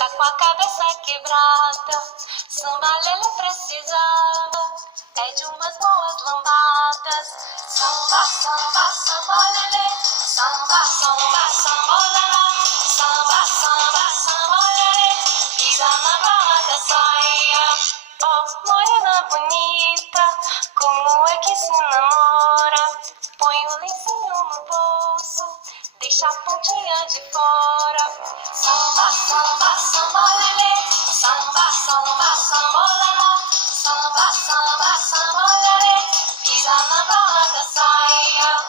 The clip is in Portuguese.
tá com a cabeça quebrada. Samba Lelê precisava é de umas boas lambadas. Samba, samba, samba Lelê, samba, samba, samba Lelê, samba, samba, samba Lelê, pisa na barra da saia. Oh, morena bonita, como é que se namora? Põe o lencinho no bolso, deixa a pontinha de fora. Samba, samba, samba Lelê, samba, samba, samba Lelê, samba, samba, samba Lelê, pisa na barra da saia.